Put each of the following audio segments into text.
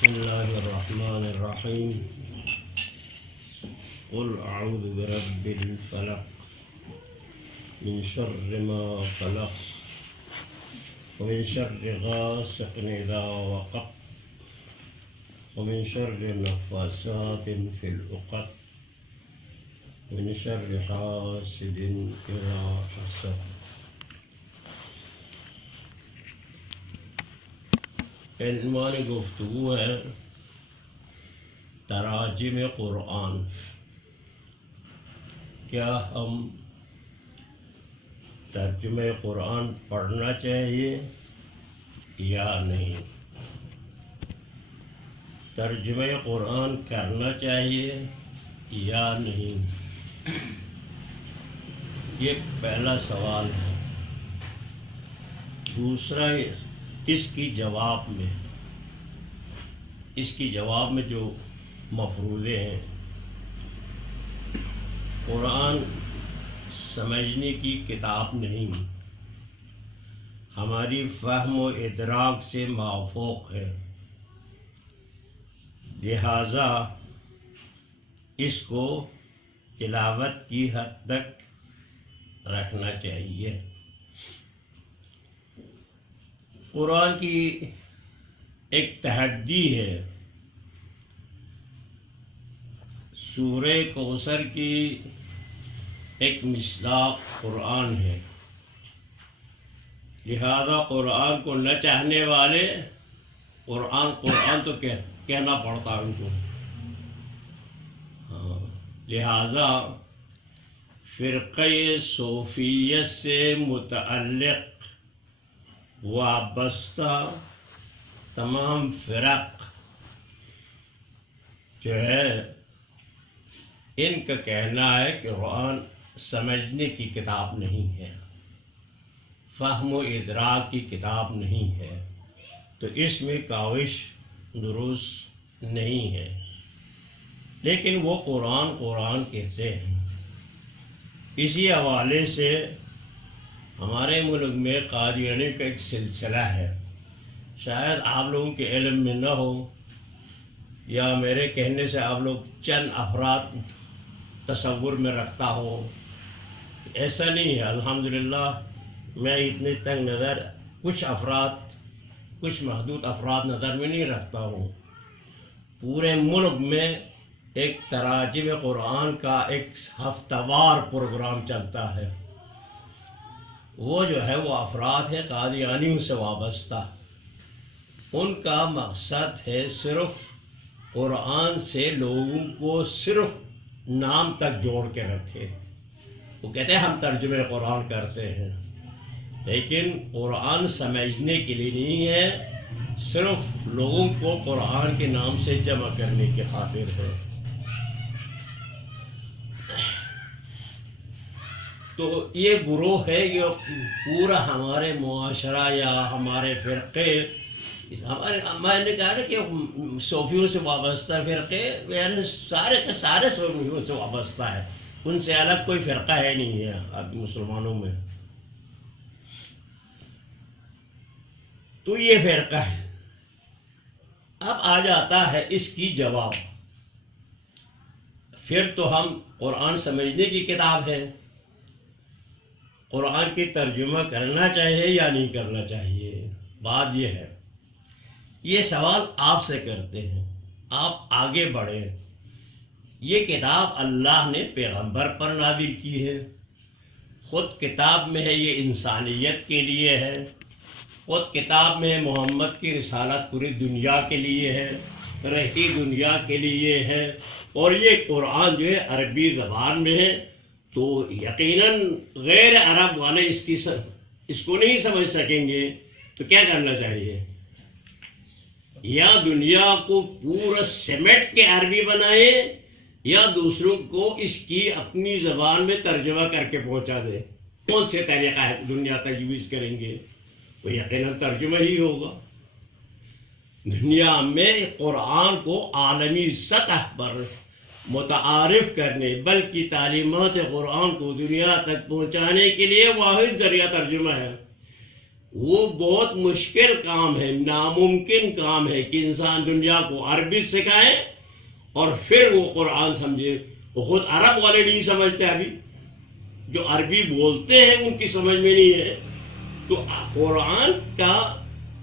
بسم الله الرحمن الرحيم قل أعوذ برب الفلق من شر ما خلق ومن شر غاسق إذا وقب ومن شر النفاثات في العقد ومن شر حاسد إذا حسد. عنوان گفتگو ہے تراجم قرآن. کیا ہم ترجمہ قرآن پڑھنا چاہیے یا نہیں؟ ترجمہ قرآن کرنا چاہیے یا نہیں؟ یہ پہلا سوال ہے. دوسرا اس کی جواب میں جو مفروضے ہیں، قرآن سمجھنے کی کتاب نہیں، ہماری فہم و ادراک سے مافوق ہے، لہذا اس کو تلاوت کی حد تک رکھنا چاہیے. قرآن کی ایک تحدی ہے. سورہ کوثر کی ایک مصداق قرآن ہے، لہذا قرآن کو نہ چاہنے والے قرآن تو کہنا پڑتا ہے ان کو. لہذا فرقہ صوفیت سے متعلق وابستہ تمام فرق جو ہے، ان کا کہنا ہے کہ قرآن سمجھنے کی کتاب نہیں ہے، فہم و ادراک کی کتاب نہیں ہے، تو اس میں کاوش درست نہیں ہے. لیکن وہ قرآن کہتے ہیں. اسی حوالے سے ہمارے ملک میں قادیانی کا ایک سلسلہ ہے. شاید آپ لوگوں کے علم میں نہ ہو، یا میرے کہنے سے آپ لوگ چند افراد تصور میں رکھتا ہو. ایسا نہیں ہے. الحمدللہ میں اتنے تنگ نظر کچھ محدود افراد نظر میں نہیں رکھتا ہوں. پورے ملک میں ایک تراجم قرآن کا ایک ہفتہ وار پروگرام چلتا ہے. وہ جو ہے وہ افراد ہے قادیانیوں سے وابستہ. ان کا مقصد ہے صرف قرآن سے لوگوں کو صرف نام تک جوڑ کے رکھے. وہ کہتے ہیں ہم ترجمہ قرآن کرتے ہیں، لیکن قرآن سمجھنے کے لیے نہیں ہے، صرف لوگوں کو قرآن کے نام سے جمع کرنے کی خاطر ہے. تو یہ گروہ ہے، یہ پورا ہمارے معاشرہ یا ہمارے فرقے، میں نے کہا نا کہ صوفیوں سے وابستہ فرقے، یعنی سارے کے سارے صوفیوں سے وابستہ ہے. ان سے الگ کوئی فرقہ ہے نہیں ہے اب مسلمانوں میں. تو یہ فرقہ ہے. اب آ جاتا ہے اس کی جواب. پھر تو ہم قرآن سمجھنے کی کتاب ہے، قرآن کی ترجمہ کرنا چاہیے یا نہیں کرنا چاہیے. بات یہ ہے، یہ سوال آپ سے کرتے ہیں، آپ آگے بڑھیں. یہ کتاب اللہ نے پیغمبر پر نازل کی ہے. خود کتاب میں ہے یہ انسانیت کے لیے ہے. خود کتاب میں محمد کی رسالت پوری دنیا کے لیے ہے، رہتی دنیا کے لیے ہے. اور یہ قرآن جو ہے عربی زبان میں ہے، تو یقیناً غیر عرب والے اس کو نہیں سمجھ سکیں گے. تو کیا کرنا چاہیے؟ یا دنیا کو پورا سمیٹ کے عربی بنائے، یا دوسروں کو اس کی اپنی زبان میں ترجمہ کر کے پہنچا دے. کون سے طریقہ ہے دنیا تک یوز کریں گے؟ وہ یقیناً ترجمہ ہی ہوگا. دنیا میں قرآن کو عالمی سطح پر متعارف کرنے، بلکہ تعلیمات قرآن کو دنیا تک پہنچانے کے لیے واحد ذریعہ ترجمہ ہے. وہ بہت مشکل کام ہے، ناممکن کام ہے کہ انسان دنیا کو عربی سکھائے اور پھر وہ قرآن سمجھے. وہ خود عرب والے نہیں سمجھتے، ابھی جو عربی بولتے ہیں ان کی سمجھ میں نہیں ہے. تو قرآن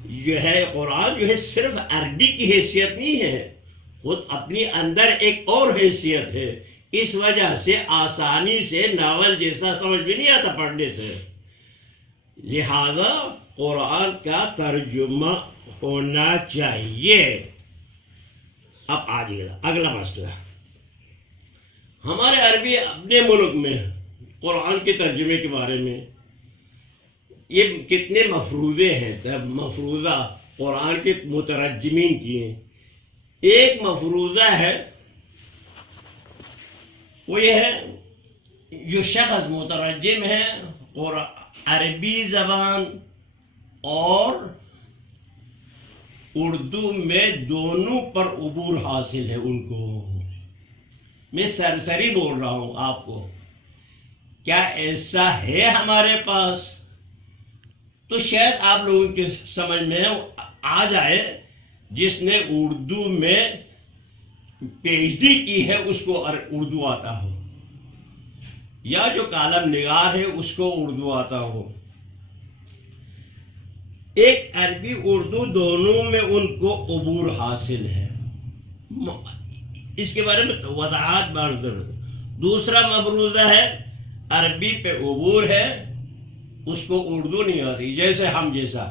جو ہے صرف عربی کی حیثیت نہیں ہے، خود اپنی اندر ایک اور حیثیت ہے. اس وجہ سے آسانی سے ناول جیسا سمجھ میں نہیں آتا پڑھنے سے. لہذا قرآن کا ترجمہ ہونا چاہیے. اب آگے اگلا مسئلہ، ہمارے عربی اپنے ملک میں قرآن کے ترجمے کے بارے میں یہ کتنے مفروضے ہیں، مفروضہ قرآن کے مترجمین کی ہیں. ایک مفروضہ ہے، وہ یہ ہے جو شخص مترجم ہے اور عربی زبان اور اردو میں دونوں پر عبور حاصل ہے ان کو. میں سرسری بول رہا ہوں آپ کو، کیا ایسا ہے ہمارے پاس؟ تو شاید آپ لوگوں کے سمجھ میں آ جائے جس نے اردو میں پی ایچ ڈی کی ہے اس کو اردو آتا ہو، یا جو کالم نگار ہے اس کو اردو آتا ہو. ایک عربی اردو دونوں میں ان کو عبور حاصل ہے. اس کے بارے میں وضاحت بار ضرورت. دوسرا مفروضہ ہے عربی پہ عبور ہے، اس کو اردو نہیں آتی جیسے ہم جیسا.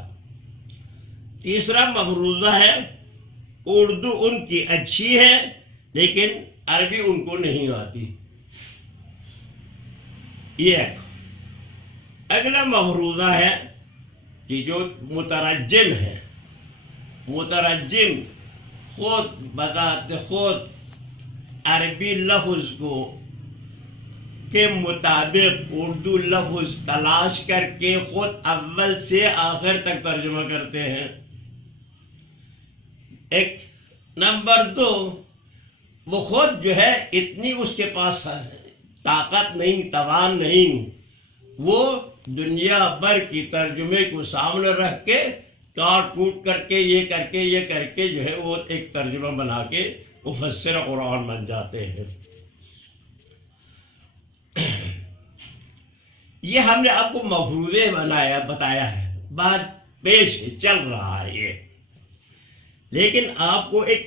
تیسرا مفروضہ ہے اردو ان کی اچھی ہے لیکن عربی ان کو نہیں آتی. یہ اگلا مفروضہ ہے کہ جو مترجم ہے، مترجم خود بذات خود عربی لفظ کو کے مطابق اردو لفظ تلاش کر کے خود اول سے آخر تک ترجمہ کرتے ہیں. ایک نمبر دو، وہ خود جو ہے اتنی اس کے پاس طاقت نہیں، توان نہیں، وہ دنیا بھر کی ترجمے کو سامنے رکھ کے کاٹ کوٹ کر کے یہ کر کے جو ہے وہ ایک ترجمہ بنا کے مفسر قرآن بن جاتے ہیں. یہ ہم نے آپ کو مفروضے بتایا ہے، بات پیش چل رہا ہے یہ. لیکن آپ کو ایک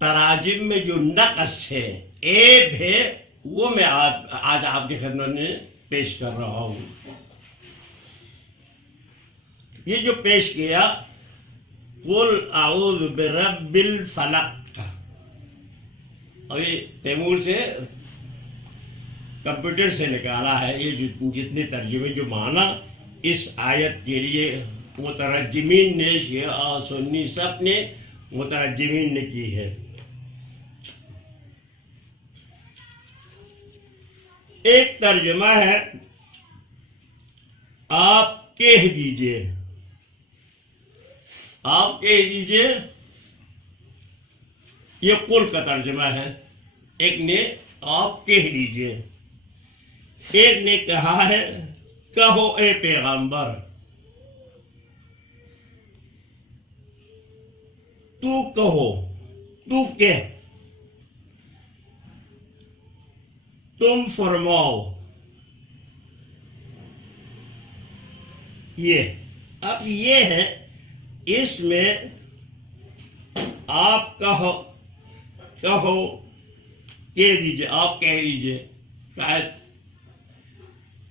تراجم میں جو نقص ہے، عیب ہے، وہ میں آج آپ کی خدمت میں پیش کر رہا ہوں. یہ جو پیش کیا قل اعوذ برب الفلق، ابھی تیمور سے کمپیوٹر سے نکالا ہے یہ جتنے ترجمے جو معنی اس آیت کے لیے مترجمین نے، شیعہ سنی سب نے مترجمین نے کی ہے. ایک ترجمہ ہے آپ کہہ دیجئے، آپ کہہ دیجئے، یہ قل کا ترجمہ ہے. ایک نے آپ کہہ دیجئے، ایک نے کہا ہے کہو اے پیغمبر. تو کہو، تو کہہ، تم فرماؤ. یہ اب یہ ہے، اس میں آپ کہو کہہ دیجئے، آپ کہہ دیجئے، شاید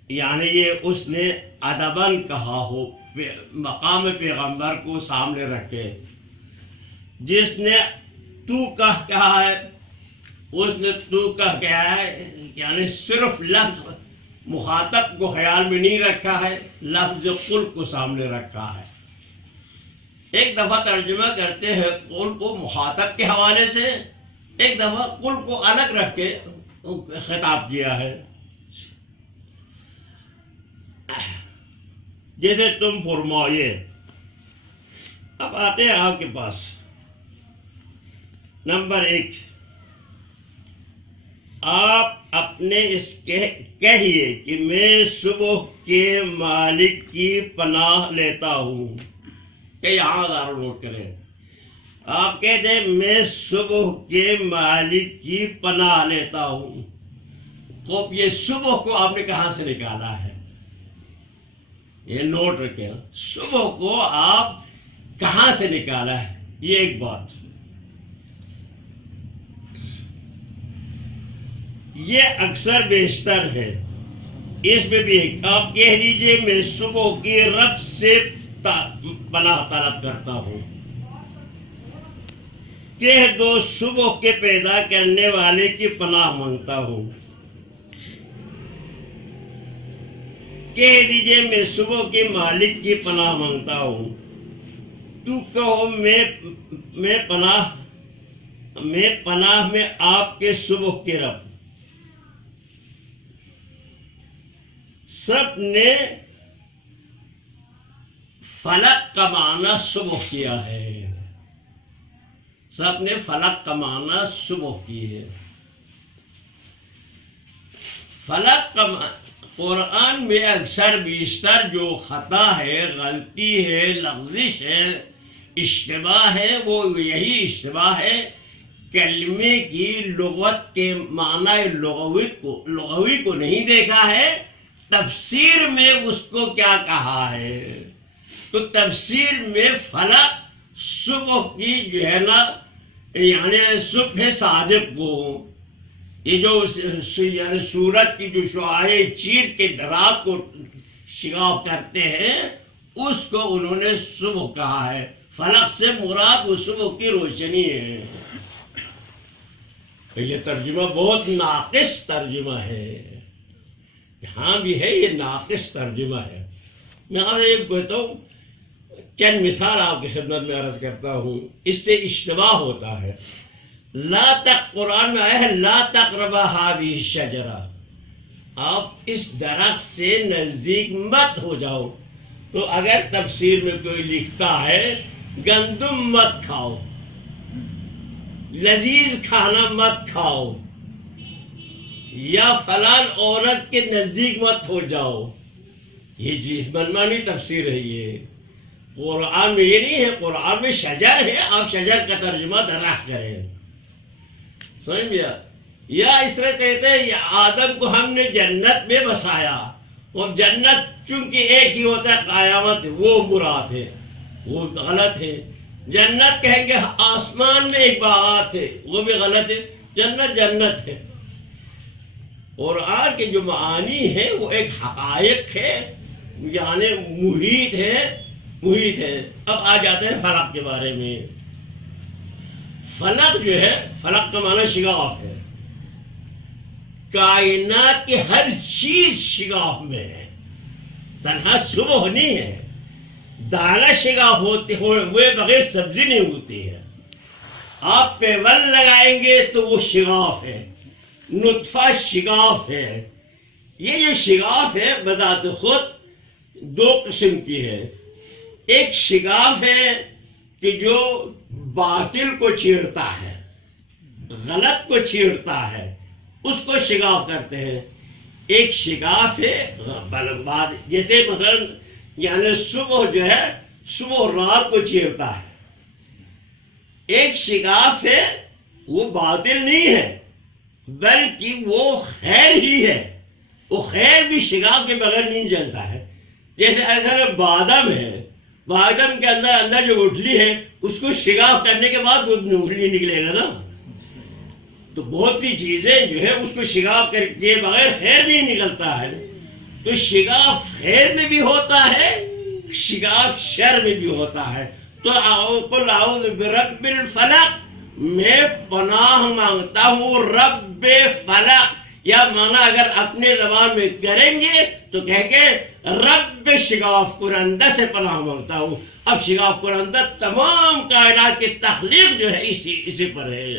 یعنی یہ اس نے ادباً کہا ہو، مقام پیغمبر کو سامنے رکھے. جس نے تو کہا ہے اس نے تو کہا ہے، یعنی صرف لفظ مخاطب کو خیال میں نہیں رکھا ہے، لفظ قل کو سامنے رکھا ہے. ایک دفعہ ترجمہ کرتے ہیں قل کو مخاطب کے حوالے سے، ایک دفعہ قل کو الگ رکھ کے خطاب کیا ہے. جیسے تم فرمائیے. اب آتے ہیں آپ کے پاس نمبر 1، آپ اپنے اس کہیے کہ میں صبح کے مالک کی پناہ لیتا ہوں، کہ یہاں ضرور نوٹ کریں، آپ کہتے ہیں میں صبح کے مالک کی پناہ لیتا ہوں. تو یہ صبح کو آپ نے کہاں سے نکالا ہے؟ یہ نوٹ رکھیں، صبح کو آپ کہاں سے نکالا ہے؟ یہ ایک بات. یہ اکثر بیشتر ہے. اس میں بھی آپ کہہ دیجئے میں صبح کی رب سے پناہ طلب کرتا ہوں. کہہ دو صبح کے پیدا کرنے والے کی پناہ مانگتا ہوں. کہہ دیجئے میں صبح کے مالک کی پناہ مانگتا ہوں. تو کہو میں پناہ میں آپ کے صبح کے رب. سب نے فلک کا معنی صبح کیا ہے. سب نے فلک کا معنی صبح کی ہے. فلک کا قرآن میں اکثر بیشتر جو خطا ہے، غلطی ہے، لغزش ہے، اشتباہ ہے، وہ یہی اشتباہ ہے کلمے کی لغت کے معنی لغوی کو نہیں دیکھا ہے، تفسیر میں اس کو کیا کہا ہے. تو تفسیر میں فلک صبح کی جو ہے نا، یعنی صبح صادق کو، یہ جو یعنی سورج کی جو شعاعیں چیر کے رات کو شگاف کرتے ہیں، اس کو انہوں نے صبح کہا ہے. فلک سے مراد وہ صبح کی روشنی ہے. یہ ترجمہ بہت ناقص ترجمہ ہے. یہاں بھی ہے، یہ ناقص ترجمہ ہے. میں ایک بتاؤں، چند مثال آپ کی خدمت میں عرض کرتا ہوں، اس سے اشتباہ ہوتا ہے. قرآن میں آیا ہے لا تقربا هذه الشجرہ، آپ اس درخت سے نزدیک مت ہو جاؤ. تو اگر تفسیر میں کوئی لکھتا ہے گندم مت کھاؤ، لذیذ کھانا مت کھاؤ، یا فلان عورت کے نزدیک مت ہو جاؤ، یہ چیز منمانی تفسیر ہے. یہ قرآن میں یہ نہیں ہے. قرآن میں شجر ہے، آپ شجر کا ترجمہ درخت کریں. سمجھ گیا؟ یا اس طرح کہتے ہیں آدم کو ہم نے جنت میں بسایا، اور جنت چونکہ ایک ہی ہوتا ہے قیامت، وہ مراد ہے، وہ غلط ہے. جنت کہیں گے آسمان میں ایک باغات ہے، وہ بھی غلط ہے. جنت ہے. قرآن کے جو معانی ہے وہ ایک حقائق ہے، یعنی محیط ہے. اب آ جاتے ہیں فلک کے بارے میں. فلک جو ہے، فلک کا معنی شگاف ہے. کائنات کی ہر چیز شگاف میں ہے، تنہا صبح نہیں ہے. دانا شگاف ہوئے بغیر سبزی نہیں ہوتی ہے. آپ پیون لگائیں گے تو وہ شگاف ہے. نطفہ شگاف ہے. یہ جو شگاف ہے بذات خود دو قسم کی ہے. ایک شگاف ہے کہ جو باطل کو چیرتا ہے، غلط کو چیرتا ہے، اس کو شگاف کرتے ہیں. ایک شگاف ہے جیسے مثلا یعنی صبح جو ہے، صبح رات کو چیرتا ہے. ایک شگاف ہے وہ باطل نہیں ہے بلکہ وہ خیر ہی ہے. وہ خیر بھی شگاف کے بغیر نہیں جلتا ہے. جیسے اگر بادام ہے، بادام کے اندر جو گٹھلی ہے اس کو شگاف کرنے کے بعد وہ گٹھلی نکلے گا نا. تو بہت سی چیزیں جو ہے اس کو شگاف کر کے بغیر خیر نہیں نکلتا ہے. تو شگاف خیر میں بھی ہوتا ہے، شگاف شر میں بھی ہوتا ہے. تو قل اعوذ برب الفلق، میں پناہ مانگتا ہوں رب فلق. یا مانا اگر اپنے زبان میں کریں گے تو کہیں گے رب شگاف کنندہ سے پناہ مانگتا ہوں. اب شگاف کنندہ تمام کائنات کی تخلیق جو ہے اسی پر ہے.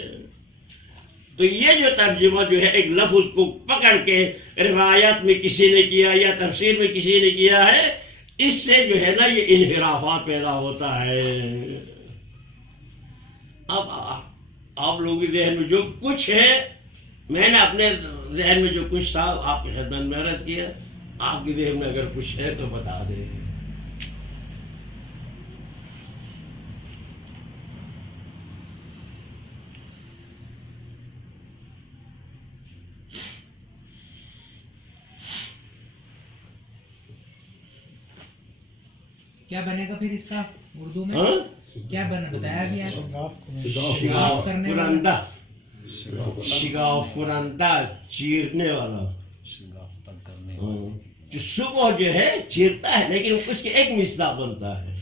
تو یہ جو ترجمہ جو ہے ایک لفظ کو پکڑ کے روایات میں کسی نے کیا یا تفسیر میں کسی نے کیا ہے، اس سے جو ہے نا یہ انحرافات پیدا ہوتا ہے. اب آپ لوگوں کے ذہن میں جو کچھ ہے میں نے اپنے ذہن میں جو کچھ تھا آپ کی خدمت میں عرض کیا. آپ کی ذہن میں اگر کچھ ہے تو بتا دیں. کیا بنے گا پھر اس کا اردو میں؟ ہاں؟ کیا بتایا گیا؟ شگاف کنندہ. شگاف کنندہ چیرنے والا. جو صبح جو ہے چیرتا ہے لیکن اس کی ایک مصداق بنتا ہے.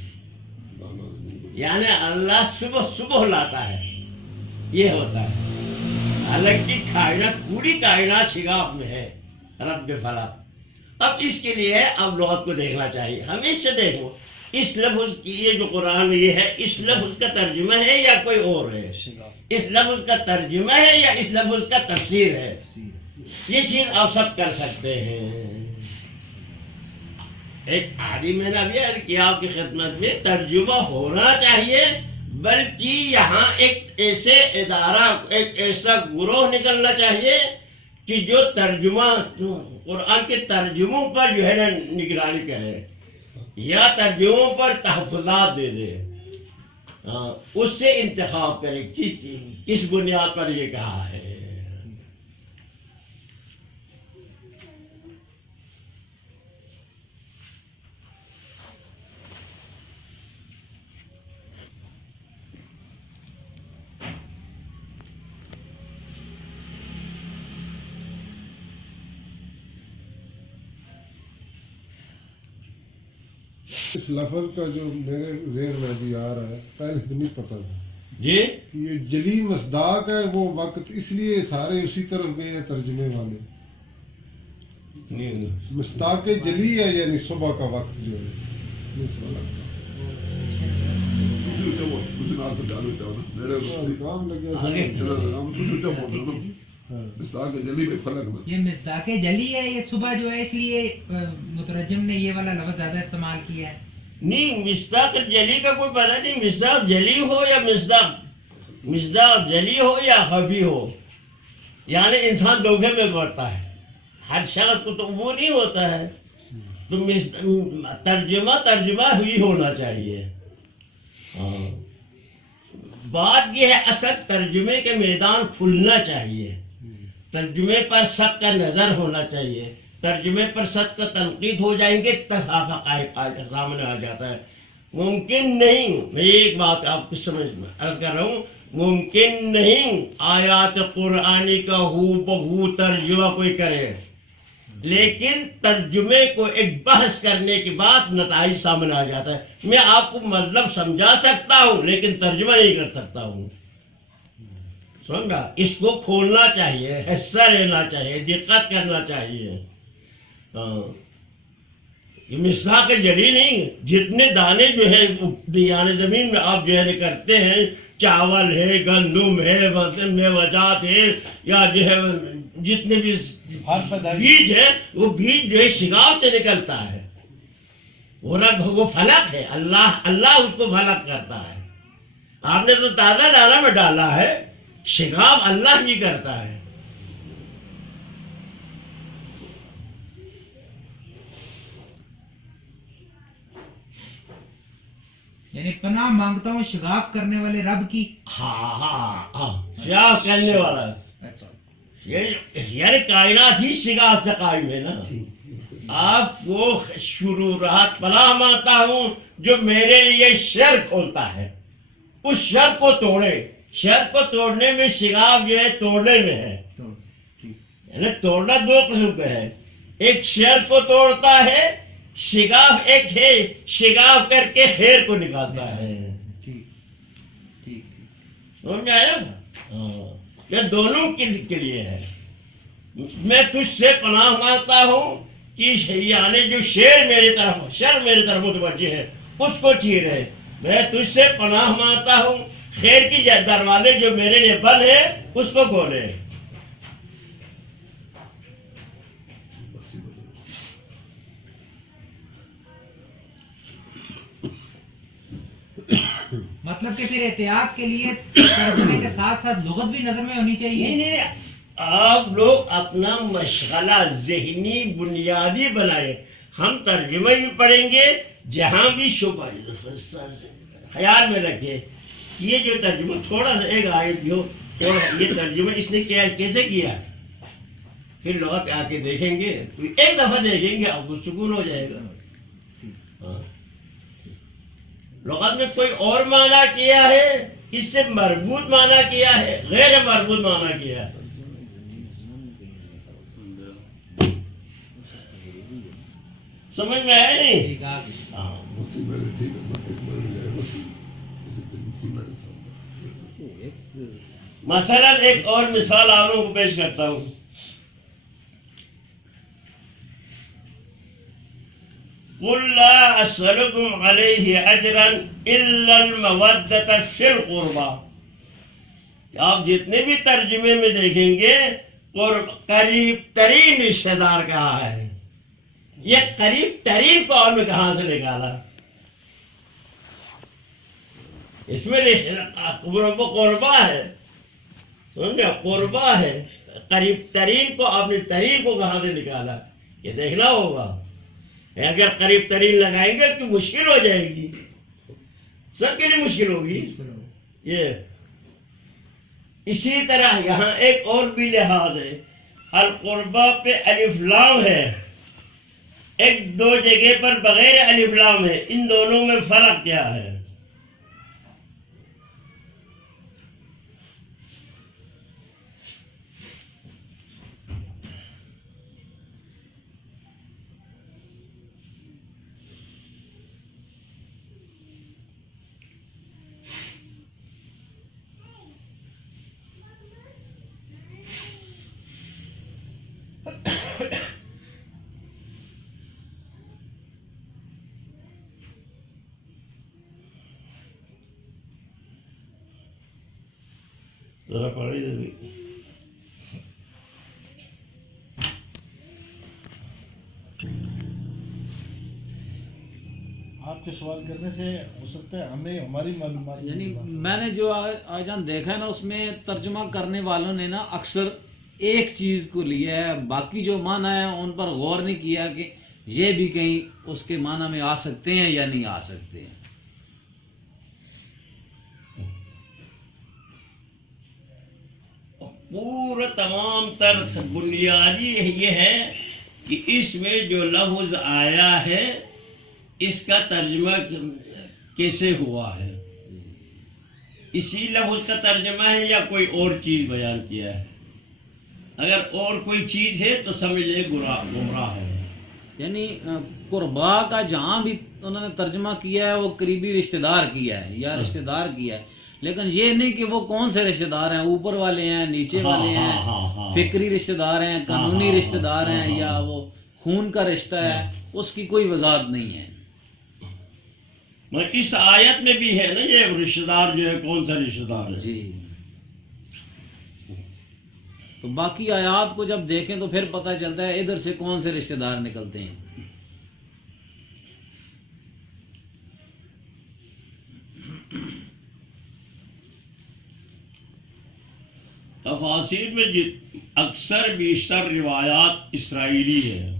یعنی اللہ صبح صبح لاتا ہے، یہ ہوتا ہے. حالانکہ کائنات پوری کائنات شگاف میں ہے رب فلق. اب اس کے لیے اب لغت کو دیکھنا چاہیے. ہمیشہ دیکھو اس لفظ کی، یہ جو قرآن میں یہ ہے، اس لفظ کا ترجمہ ہے یا کوئی اور ہے؟ اس لفظ کا ترجمہ ہے یا اس لفظ کا تفسیر ہے؟ یہ چیز آپ سب کر سکتے ہیں. ایک عالم میں نے ابھی عرض کیا آپ کی خدمت میں، ترجمہ ہونا چاہیے، بلکہ یہاں ایک ایسے ادارہ، ایک ایسا گروہ نکلنا چاہیے کہ جو ترجمہ قرآن کے ترجموں پر جو ہے نا نگرانی کرے یا ترجموں پر تحفظات دے دے. اس سے انتخاب کرے کس بنیاد پر یہ کہا ہے. اس لفظ کا جو میرے ذہن میں بھی آ رہا ہے، پہلے تو نہیں پتا تھا جی کہ یہ جلی مصداق ہے وہ وقت، اس لیے سارے اسی طرف گئے ہیں ترجمے والے. مصداق جلی ہے یعنی صبح کا وقت جو ہے. کام لگے یہ مصداق جلی ہے، یہ صبح جو ہے، اس لیے مترجم نے یہ والا لفظ زیادہ استعمال کیا ہے. نہیں، مصداق جلی کا کوئی پتہ نہیں. مصداق جلی ہو یا مصداق جلی ہو یا خفی ہو، یعنی انسان دھوکے میں پڑتا ہے. ہر شخص کو تو وہ نہیں ہوتا ہے. تو ترجمہ ہی ہونا چاہیے. بات یہ ہے اصل ترجمے کے میدان کھلنا چاہیے. ترجمے پر سب کا نظر ہونا چاہیے. ترجمے پر سب کا تنقید ہو جائیں گے تب حقائق سامنے آ جاتا ہے. ممکن نہیں، میں ایک بات آپ کو سمجھ میں عرض کر رہا ہوں، ممکن نہیں آیات قرآنی کا ہو بہو ترجمہ کوئی کرے، لیکن ترجمے کو ایک بحث کرنے کے بعد نتائج سامنے آ جاتا ہے. میں آپ کو مطلب سمجھا سکتا ہوں لیکن ترجمہ نہیں کر سکتا ہوں. سمجھا؟ اس کو کھولنا چاہیے، حصہ لینا چاہیے، دقت کرنا چاہیے. یہ مصداق جلی نہیں. جتنے دانے جو ہے یعنی زمین میں آپ جو ہے کرتے ہیں، چاول ہے، گندم ہے، میوجات ہے، یا جو ہے جتنے بھی بیج ہے، وہ بیج جو ہے شگاف سے نکلتا ہے. وہ فلک ہے. اللہ اس کو فلک کرتا ہے. آپ نے تو تازہ دانا میں ڈالا ہے، شگاف اللہ ہی کرتا ہے. یعنی پناہ مانگتا ہوں شگاف کرنے والے رب کی. ہاں شگاف کرنے والا یعنی کائنات ہی شگاف سے قائم ہے نا. آپ کو شرورات پناہ مانگتا ہوں جو میرے لیے شر کھولتا ہے، اس شر کو توڑے. شر کو توڑنے میں شگاف جو ہے توڑنے میں ہے. یعنی توڑنا دو قسم کا ہے. ایک شر کو توڑتا ہے، شگاف ایک ہے شگاف کر کے خیر کو نکالتا ہے. سمجھ آیا؟ یہ دونوں کے لیے ہے. میں تجھ سے پناہ مانگتا ہوں کہ یعنی جو شر میری طرف متوجہ ہے اس کو چیرے. میں تجھ سے پناہ مانگتا ہوں خیر کی دروازے جو میرے لیے بند ہے اس کو کھولے. مطلب کہ پھر احتیاط کے لیے ترجمے کے ساتھ ساتھ لغت بھی نظر میں ہونی چاہیے. نہیں آپ لوگ اپنا مشغلہ ذہنی بنیادی بنائے. ہم ترجمہ بھی پڑھیں گے, جہاں بھی شبہ خیال میں رکھے. یہ جو ترجمہ تھوڑا سا ایک آیت بھی ہو, یہ ترجمہ اس نے کیا کیسے کیا, پھر لغت آ کے دیکھیں گے, تو ایک دفعہ دیکھیں گے آپ کو سکون ہو جائے گا. لغت میں کوئی اور معنی کیا ہے, اس سے مربوط معنی کیا ہے, غیر مربوط معنی کیا ہے. سمجھ میں آیا نہیں؟ ہاں. مثلا ایک اور مثال آپ لوگوں کو پیش کرتا ہوں. قُلْ لَا أَسْأَلُكُمْ عَلَيْهِ أَجْرًا إِلَّا الْمَوَدَّةَ فِي الْقُرْبَى. آپ جتنے بھی ترجمے میں دیکھیں گے قریب ترین رشتہ دار کہا ہے. یہ قریب ترین کو آپ نے کہاں سے نکالا؟ اس میں قربہ ہے, سمجھا, قربہ ہے. قریب ترین کو آپ نے ترین کو کہاں سے نکالا, یہ دیکھنا ہوگا. اگر قریب ترین لگائیں گے تو مشکل ہو جائے گی, سب کے لیے مشکل ہوگی. یہ اسی طرح یہاں ایک اور بھی لحاظ ہے. القربہ پہ الف لام ہے, ایک دو جگہ پر بغیر الف لام ہے. ان دونوں میں فرق کیا ہے؟ ذرا پڑھی دے بھی. آپ کے سوال کرنے سے ہو سکتا ہے ہمیں ہماری معلومات, یعنی میں نے جو آجان دیکھا ہے نا, اس میں ترجمہ کرنے والوں نے نا اکثر ایک چیز کو لیا ہے, باقی جو معنی ہے ان پر غور نہیں کیا کہ یہ بھی کہیں اس کے معنی میں آ سکتے ہیں یا نہیں آ سکتے ہیں. پورا تمام تر بنیادی یہ ہے کہ اس میں جو لفظ آیا ہے اس کا ترجمہ کیسے ہوا ہے. اسی لفظ کا ترجمہ ہے یا کوئی اور چیز بیان کیا ہے. اگر اور کوئی چیز ہے تو سمجھ لے گمراہ ہے. یعنی قربا کا جہاں بھی انہوں نے ترجمہ کیا ہے وہ قریبی رشتہ دار کیا ہے یا رشتہ دار کیا ہے, لیکن یہ نہیں کہ وہ کون سے رشتہ دار ہیں, اوپر والے ہیں, نیچے والے ہیں, فکری رشتہ دار ہیں, قانونی رشتہ دار ہیں, یا وہ خون کا رشتہ ہے, اس کی کوئی وضاحت نہیں ہے. اس آیت میں بھی ہے نا یہ رشتہ دار جو ہے کون سا رشتہ دار ہے. جی, تو باقی آیات کو جب دیکھیں تو پھر پتہ چلتا ہے ادھر سے کون سے رشتہ دار نکلتے ہیں. تفاسیر میں اکثر بیشتر روایات اسرائیلی ہے.